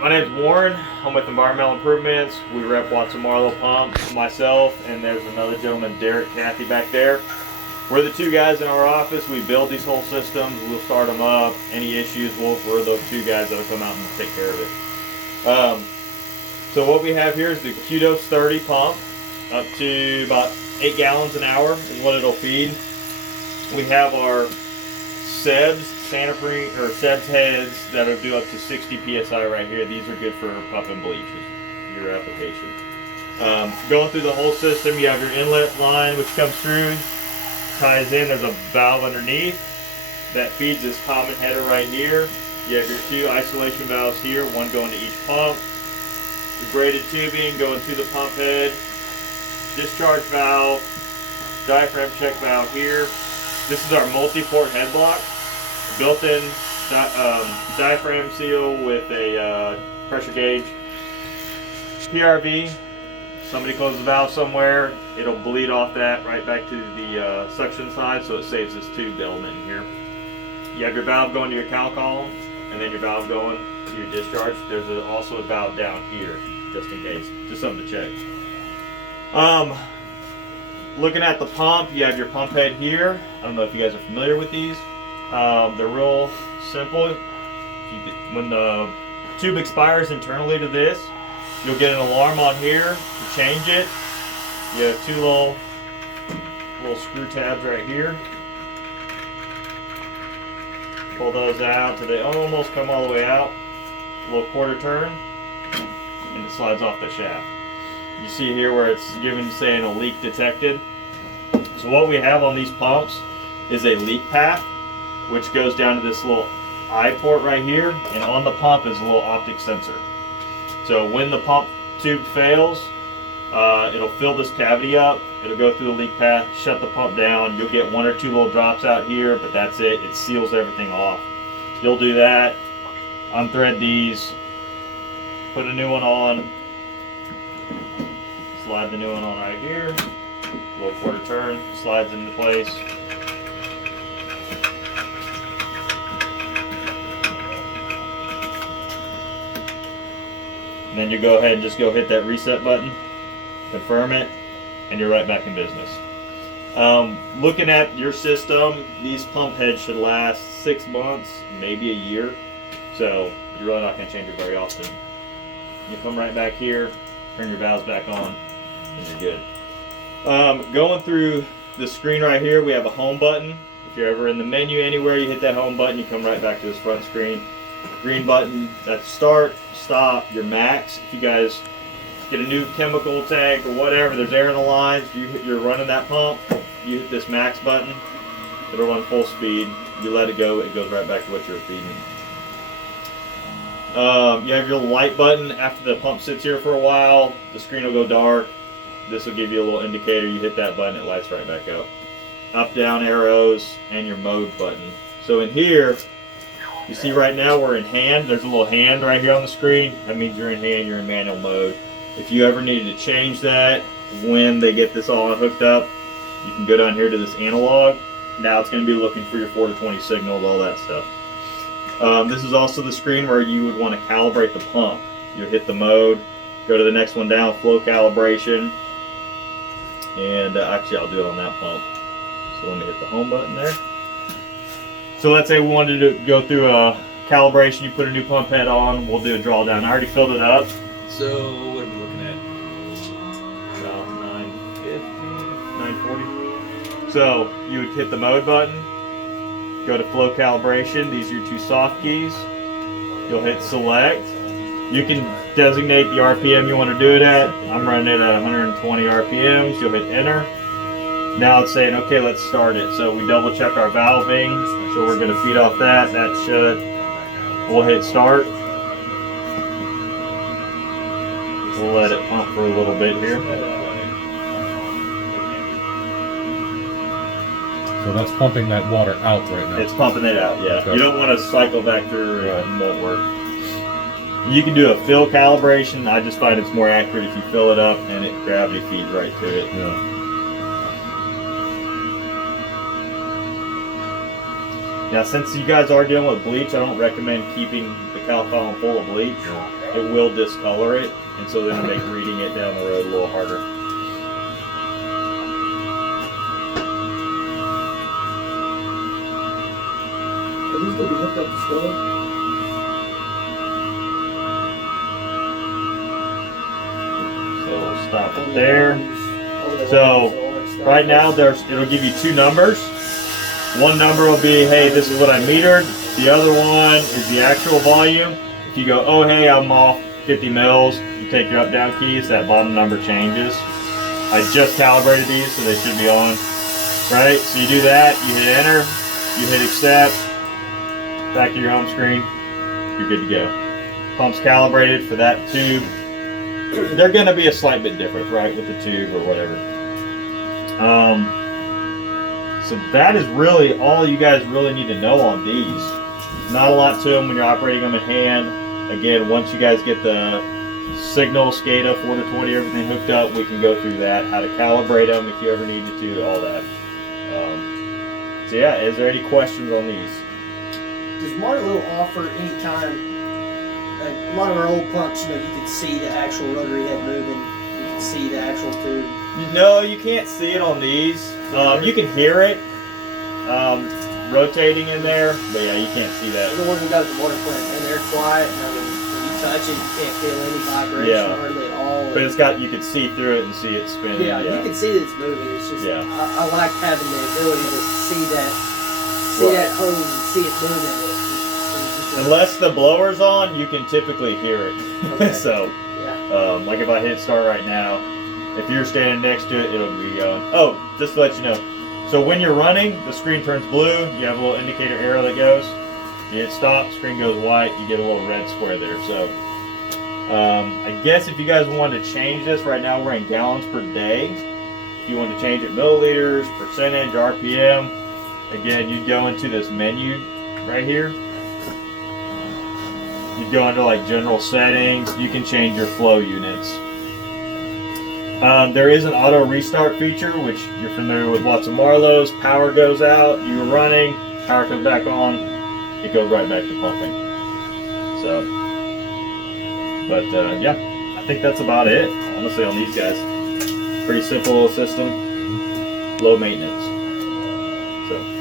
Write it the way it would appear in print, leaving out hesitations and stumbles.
My name's Warren. I'm with Environmental Improvements. We rep Watson Marlo Pumps, myself, and there's another gentleman, Derek Cathy, back there. We're the two guys in our office. We build these whole systems. We'll start them up. Any issues, we're the two guys that'll come out and take care of it. So what we have here is the Kudos 30 pump, up to about 8 gallons an hour is what it'll feed. We have our Seb's heads that'll do up to 60 psi right here. These are good for pumping bleach, your application. Going through the whole system, you have your inlet line which comes through, ties in. There's a valve underneath that feeds this common header right here. You have your 2 isolation valves here, one going to each pump. The braided tubing going to the pump head, discharge valve, diaphragm check valve here. This is our multi-port head block, built-in diaphragm seal with a pressure gauge. PRV, somebody closes the valve somewhere, it'll bleed off that right back to the suction side, so it saves this tube element in here. You have your valve going to your cowl column, and then your valve going to your discharge. There's also a valve down here, just in case, just something to check. Looking at the pump, you have your pump head here. I don't know if you guys are familiar with these. They're real simple. When the tube expires internally to this, you'll get an alarm on here to change it. You have 2 little screw tabs right here. Pull those out till they almost come all the way out. A little quarter turn, and it slides off the shaft. You see here where it's saying a leak detected. So what we have on these pumps is a leak path, which goes down to this little eye port right here, and on the pump is a little optic sensor. So when the pump tube fails, it'll fill this cavity up, it'll go through the leak path, shut the pump down. You'll get 1 or 2 little drops out here, but that's it. It seals everything off. You'll do that, unthread these, put a new one on, slide the new one on right here, little quarter turn, slides into place. And then you go ahead and just go hit that reset button, confirm it, and you're right back in business. Looking at your system, these pump heads should last 6 months, maybe a year. So you're really not going to change it very often. You come right back here, turn your valves back on, and you're good. Going through the screen right here, we have a home button. If you're ever in the menu anywhere, you hit that home button, you come right back to this front screen. Green button, that's start, stop, your max. If you guys get a new chemical tank or whatever, there's air in the lines, you're running that pump, you hit this max button, it'll run full speed. You let it go, it goes right back to what you're feeding. You have your light button. After the pump sits here for a while, the screen will go dark. This will give you a little indicator. You hit that button, it lights right back up. Up, down arrows, and your mode button. So in here, you see right now we're in hand. There's a little hand right here on the screen. That means you're in hand, you're in manual mode. If you ever needed to change that, when they get this all hooked up, you can go down here to this analog. Now it's going to be looking for your 4 to 20 signals, all that stuff. This is also the screen where you would want to calibrate the pump. You hit the mode, go to the next one down, flow calibration. And actually I'll do it on that pump. So let me hit the home button there. So let's say we wanted to go through a calibration, you put a new pump head on, we'll do a drawdown. I already filled it up. So what are we looking at? About 950, 940. So you would hit the mode button, go to flow calibration. These are your 2 soft keys. You'll hit select. You can designate the RPM you want to do it at. I'm running it at 120 RPMs. You'll hit enter. Now it's saying, okay, let's start it. So we double check our valving. So we're going to feed off that. That's shut. We'll hit start. We'll let it pump for a little bit here. So that's pumping that water out right now. It's pumping it out, yeah. Okay. You don't want to cycle back through, it won't work. You can do a fill calibration. I just find it's more accurate if you fill it up and it gravity feeds right to it. Yeah. Now, since you guys are dealing with bleach, I don't recommend keeping the cow column full of bleach. it will discolor it, and so it'll make reading it down the road a little harder. Are these gonna be hooked up to stove? So we'll stop it there. So right now it'll give you two numbers. One number will be, hey, this is what I metered. The other one is the actual volume. If you go, oh hey, I'm off 50 mils, you take your up down keys, that bottom number changes. I just calibrated these, so they should be on. Right? So you do that, you hit enter, you hit accept, back to your home screen, you're good to go. Pump's calibrated for that tube. They're gonna be a slight bit different, right, with the tube or whatever. So that is really all you guys really need to know on these. Not a lot to them when you're operating them in hand. Again, once you guys get the signal, SCADA, 4 to 20, everything hooked up, we can go through that, how to calibrate them if you ever needed to, all that. So yeah, is there any questions on these? Does Marlo offer any time? A lot of our old pumps, you can see the actual rotary head moving. You can see the actual tube. No, you can't see it on these. You can hear it rotating in there, but yeah, you can't see that. The one who does the water plant, and they're quiet. And when you touch it, you can't feel any vibration hardly at all. But it's got, you can see through it and see it spinning. Yeah, you can see that it's moving. It's just, I like having the ability to see that hose and see it moving. Unless the blower's on, you can typically hear it. Okay. So, like if I hit start right now, if you're standing next to it, it'll be going. Oh, just to let you know. So when you're running, the screen turns blue. You have a little indicator arrow that goes. You hit stop, screen goes white. You get a little red square there. So, I guess if you guys wanted to change this, right now we're in gallons per day. If you want to change it milliliters, percentage, RPM, again, you'd go into this menu right here. You go into like general settings, you can change your flow units. There is an auto restart feature, which you're familiar with lots of Marlos. Power goes out, you're running, power comes back on, it goes right back to pumping. So, but yeah, I think that's about it, honestly, on these guys. Pretty simple system, low maintenance. So.